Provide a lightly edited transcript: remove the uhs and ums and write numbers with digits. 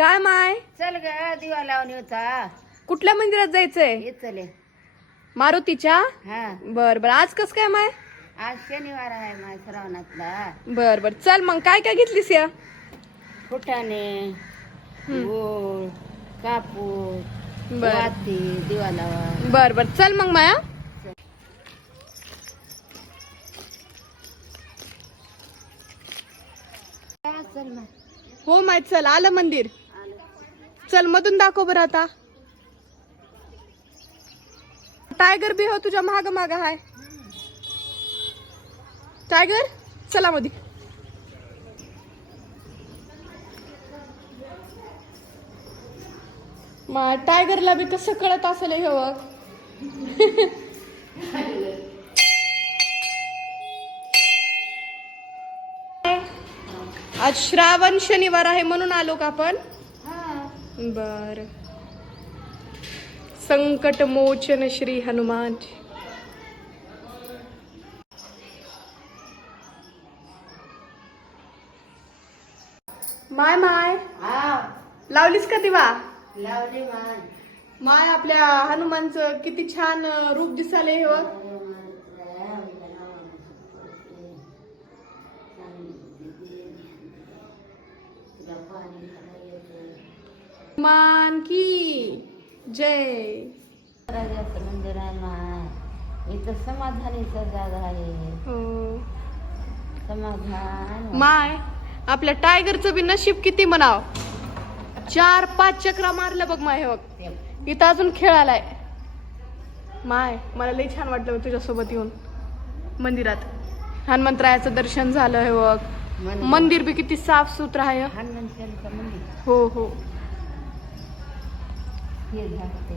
काय माय? चल ग दिवा लावून होता. कुठल्या मंदिरात जायचंय? ये चले. मारुतीच्या? हा बर बर. आज कस काय माय? आज शनिवार आहे माझ्या श्रावणातला. बर बर. चल मग काय काय घेतलीस या? फुटाणे, गूळ, कापूर, बर वाती, दिवा लावा. बर बर. चल मग माया. चल मग. हो माय, चल आलं मंदिर. चल मधून दाखव बरं आता. टायगर बी हो तुझ्या माग माग हाय. टायगर चला मध्ये. टायगरला बी कसं कळत असेल हे बघ. आज श्रावण शनिवार आहे म्हणून आलो का आपण? बर. संकट मोचन श्री हनुमान. माय माय हा लावलीस का दिवा? लावली माय. माय आपल्या हनुमानचं किती छान रूप दिसाले हे बघ. हनुमान की जय. राजाचं मंदिर आहे माय. इथं समाधानीचा जागा आहे. हो. समाधान. माय आपल्या टायगरचं बी नशीब किती म्हणाव. 4-5 चक्रा मारल्या बघ माय हे बघ. इथं अजून खेळालाय. माय मला लई छान वाटलं बघ तुझ्यासोबत येऊन मंदिरात. हनुमंतरायाचं दर्शन झालं हे बघ. मंदिर बी किती साफ सुथरं आहे. हनुमंताचं मंदिर. हो हो. हे झालं ते